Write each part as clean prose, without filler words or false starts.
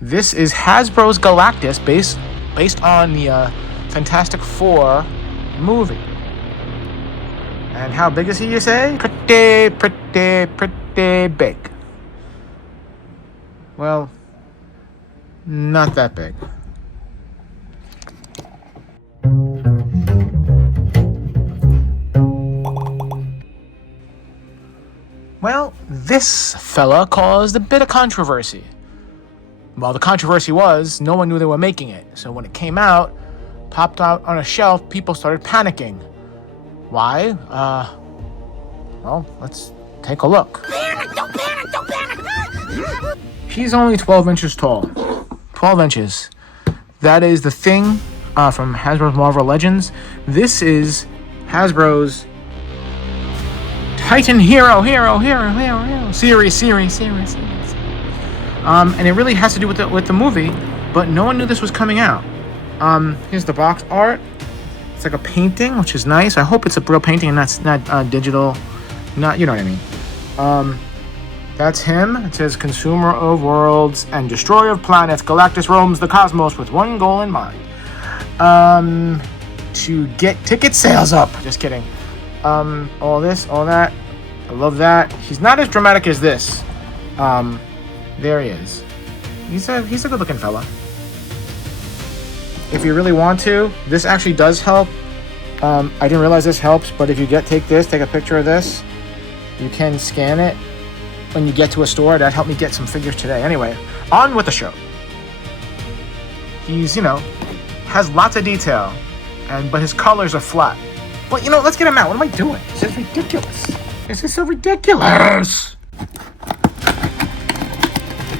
This is Hasbro's Galactus, based on the Fantastic Four movie. And how big is he, you say? Pretty big. Well, not that big. Well, this fella caused a bit of controversy. Well, the controversy was no one knew they were making it. So when it came out, popped out on a shelf, people started panicking. Why? Well, let's take a look. Don't panic! He's only 12 inches tall. 12 inches. That is the Thing from Hasbro's Marvel Legends. This is Hasbro's Titan Hero series. And it really has to do with the movie, but no one knew this was coming out. Here's the box art. It's like a painting, which is nice. I hope it's a real painting and that's not digital. Not, you know what I mean. That's him. It says, consumer of worlds and destroyer of planets, Galactus roams the cosmos with one goal in mind. To get ticket sales up. Just kidding. All this, all that. I love that. He's not as dramatic as this. There he is. He's a good looking fella. If you really want to, this actually does help. I didn't realize this helps, but if you take a picture of this, you can scan it when you get to a store. That helped me get some figures today. Anyway, on with the show. He's, has lots of detail, but his colors are flat. Well, let's get him out. What am I doing? This is ridiculous. This is so ridiculous.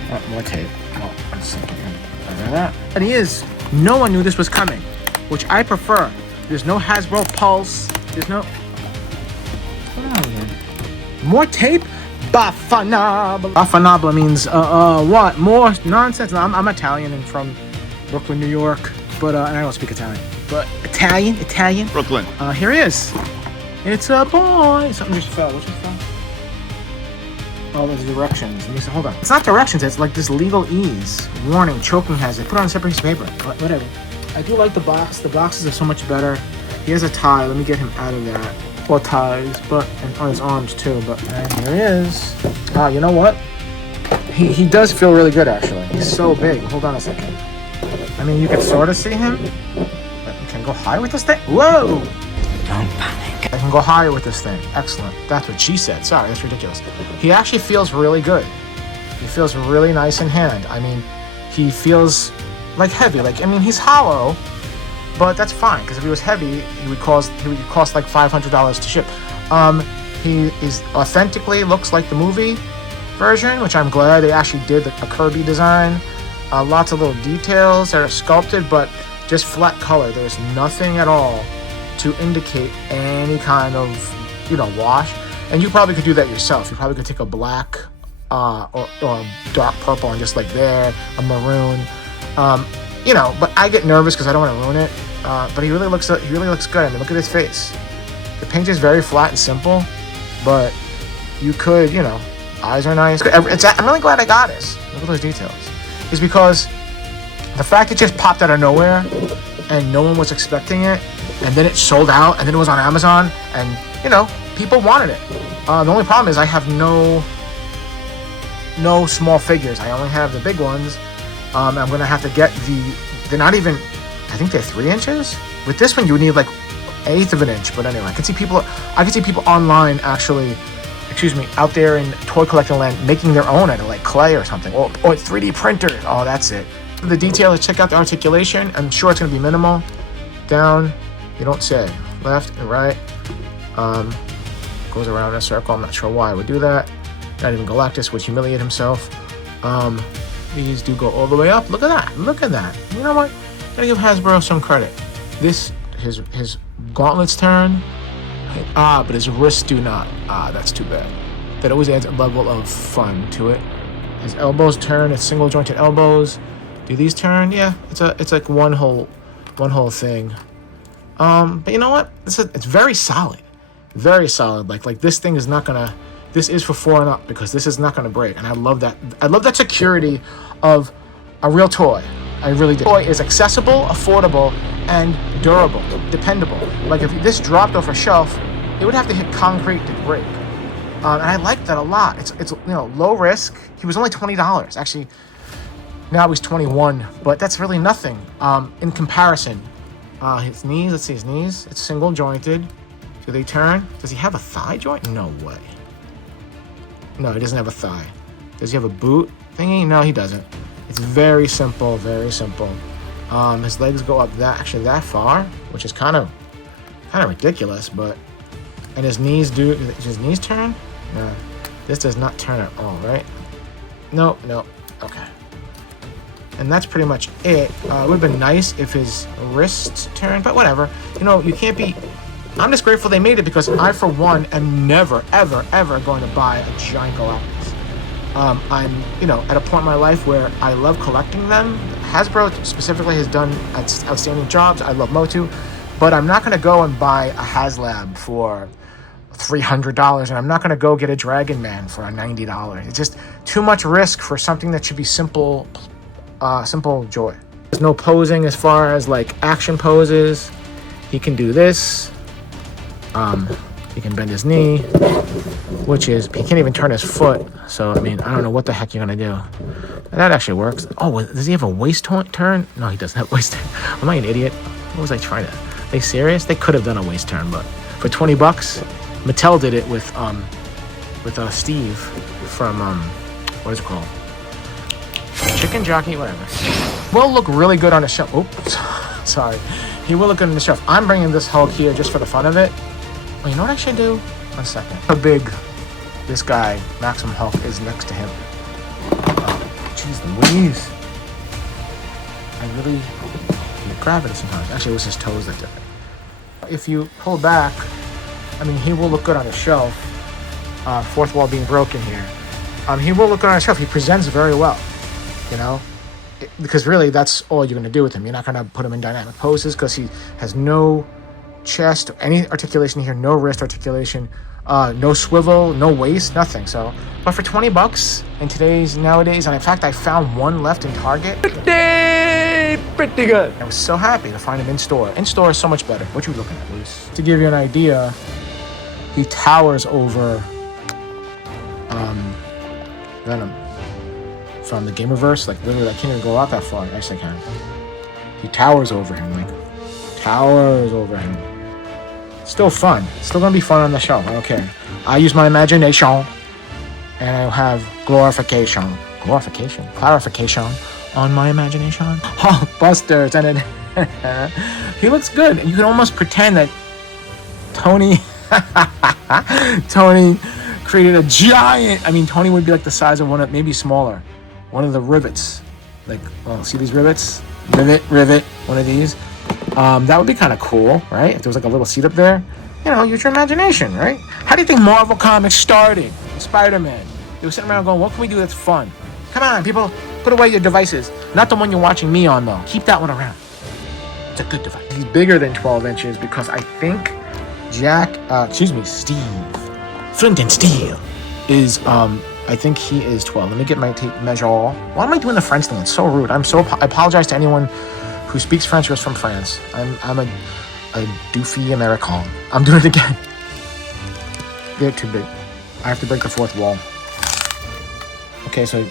Oh, more tape. Oh, one second. That. And he is. No one knew this was coming, which I prefer. There's no Hasbro Pulse. There's no... What's going on here? More tape? Baffanabla. Baffanabla means, what? More nonsense? No, I'm Italian and from Brooklyn, New York, but, and I don't speak Italian. But Italian. Brooklyn. Here he is. It's a boy. Something just fell. What just fell? Oh, there's directions. Hold on. It's not directions. It's like this legal ease. Warning, choking hazard. Put on a separate piece of paper. Whatever. I do like the box. The boxes are so much better. He has a tie. Let me get him out of that. Or ties, and on his arms too. But here he is. You know what? He does feel really good, actually. He's so big. Hold on a second. I mean, you can sort of see him. But you can go higher with this thing. Whoa! Don't panic. I can go higher with this thing. Excellent. That's what she said. Sorry, that's ridiculous. He actually feels really good. He feels really nice in hand. I mean, he feels like heavy. He's hollow, but that's fine, because if he was heavy, he would cost like $500 to ship. He is authentically looks like the movie version, which I'm glad they actually did a Kirby design. Lots of little details that are sculpted, but just flat color. There's nothing at all to indicate any kind of, wash. And you probably could do that yourself. You probably could take a black or a dark purple and just like there, a maroon. But I get nervous because I don't want to ruin it. But he really looks good. I mean, look at his face. The paint is very flat and simple, but you could, eyes are nice. I'm really glad I got this. Look at those details. It's because the fact it just popped out of nowhere and no one was expecting it, and then it sold out, and then it was on Amazon, and people wanted it. The only problem is I have no small figures. I only have the big ones. I'm gonna have to get they're not even, I think they're 3 inches. With this one, you would need like 1/8 of an inch. But anyway, I can see people online actually, out there in toy collecting land making their own out of like clay or something, or 3D printers. Oh, that's it. The detail, check out the articulation. I'm sure it's gonna be minimal. Down, you don't say. Left and right. Goes around in a circle. I'm not sure why I would do that. Not even Galactus would humiliate himself. These do go all the way up. Look at that. You know what? Gotta give Hasbro some credit. His gauntlets turn. But his wrists do not. That's too bad. That always adds a level of fun to it. His elbows turn. It's single jointed elbows. Do these turn? Yeah. It's like one whole thing. But you know what? It's very solid. Very solid. Like this thing is not gonna. This is for 4 and up because this is not gonna break. And I love that. I love that security of a real toy. I really do. The toy is accessible, affordable, and durable, dependable. Like if this dropped off a shelf, it would have to hit concrete to break. And I like that a lot. It's low risk. He was only $20. Actually, now he's 21, but that's really nothing in comparison. His knees, let's see his knees. It's single jointed. Do they turn? Does he have a thigh joint? No way. No, he doesn't have a thigh. Does he have a boot thingy? No, he doesn't. It's very simple, very simple. His legs go up that far, which is kind of ridiculous, but and his knees does his knees turn? No. This does not turn at all, right? No. Okay. And that's pretty much it. It would have been nice if his wrists turned, but whatever. You can't be... I'm just grateful they made it because I, for one, am never, ever, ever going to buy a giant Galactus. I'm, at a point in my life where I love collecting them. Hasbro specifically has done outstanding jobs. I love Motu, but I'm not going to go and buy a HasLab for $300, and I'm not going to go get a Dragon Man for $90. It's just too much risk for something that should be simple joy. There's no posing as far as like action poses. He can do this. He can bend his knee, which is, he can't even turn his foot. So, I mean, I don't know what the heck you're going to do. That actually works. Oh, does he have a waist turn? No, he doesn't have a waist turn. Am I an idiot? What was I trying to... Are they serious? They could have done a waist turn, but for $20, Mattel did it with Steve from, what is it called? Chicken Jockey, whatever. Will look really good on the shelf. Oops, sorry. He will look good on the shelf. I'm bringing this Hulk here just for the fun of it. Oh, you know what I should do? 1 second. How big this guy, Maximum Hulk, is next to him. Jeez Louise. I really grab it sometimes. Actually, it was his toes that did it. If you pull back, I mean, he will look good on the shelf. Fourth wall being broken here. He will look good on the shelf. He presents very well, because really that's all you're going to do with him. You're not going to put him in dynamic poses because he has no chest, any articulation here, no wrist articulation, no swivel, no waist, nothing. So, but for $20 in nowadays, and in fact, I found one left in Target. Pretty good. I was so happy to find him in store. In store is so much better. What you looking at, Luis? To give you an idea, he towers over Venom from the Gamerverse. Like literally, I can't even go out that far. Actually, I can. He towers over him, Still fun. Still gonna be fun on the show. I don't care. I use my imagination, and I have clarification on my imagination. Oh, Busters, and then he looks good. You can almost pretend that Tony created a giant. I mean, Tony would be like the size of maybe smaller, one of the rivets. Like, well, see these rivets? Rivet. One of these. That would be kind of cool, right? If there was like a little seat up there. Use your imagination, right? How do you think Marvel Comics started? Spider-Man. They were sitting around going, what can we do that's fun? Come on, people, put away your devices. Not the one you're watching me on, though. Keep that one around. It's a good device. He's bigger than 12 inches because I think Steve Flint and Steel is, I think he is 12. Let me get my tape measure. Why am I doing the French thing? It's so rude. I apologize to anyone who speaks French or is from France. I'm a doofy American. I'm doing it again. They're too big. I have to break the fourth wall. Okay, so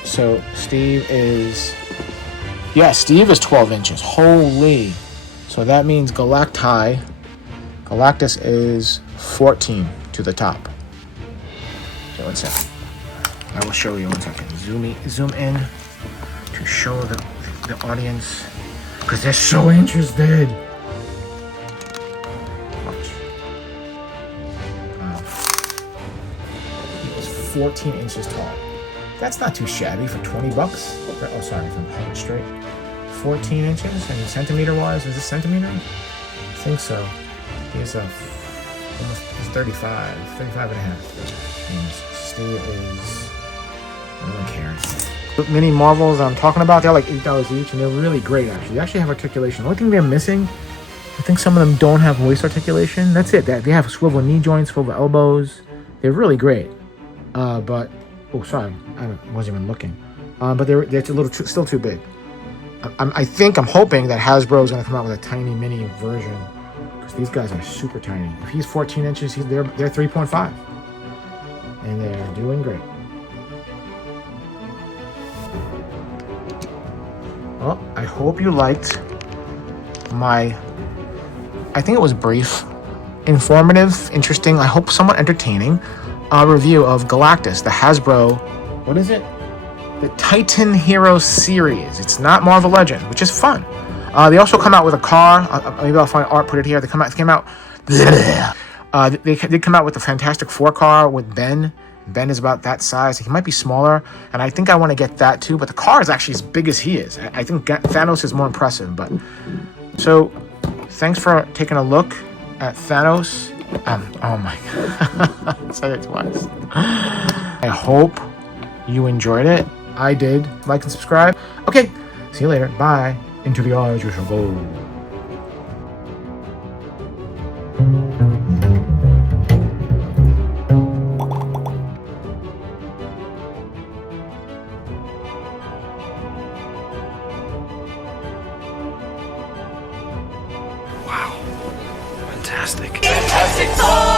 Steve is... Yeah, Steve is 12 inches. Holy. So that means Galactus is 14 to the top. Okay, 1 second. I will show you 1 second. Zoom in to show the audience, because they're so interested. Watch. He is 14 inches tall. That's not too shabby for $20. Oh, sorry, if I'm holding straight. 14 inches, and centimeter-wise, is this centimeter? I think so. He's almost 35 and a half. And Steve is, no one cares. The mini Marvels I'm talking about, they're like $8 each, and they're really great, actually. They actually have articulation. The only thing they're missing, I think some of them don't have waist articulation. That's it. They have swivel knee joints, swivel elbows. They're really great. But, oh, sorry. I wasn't even looking. But they're still too big. I'm hoping that Hasbro is going to come out with a tiny mini version, because these guys are super tiny. If he's 14 inches, they're 3.5, and they're doing great. Well, I hope you liked my, I think it was brief, informative, interesting, I hope somewhat entertaining review of Galactus, the Hasbro, what is it? The Titan Hero series. It's not Marvel Legends, which is fun. They also come out with a car. Maybe I'll find art, put it here. They came out. They did come out with the Fantastic Four car with Ben. Ben is about that size. He might be smaller, and I think I want to get that too. But the car is actually as big as he is. I think Thanos is more impressive. But so, thanks for taking a look at Thanos. Oh my God, I said it twice. I hope you enjoyed it. I did. Like and subscribe. Okay, see you later. Bye. Into the eyes you shall go. Wow. Fantastic. Fantastic Four!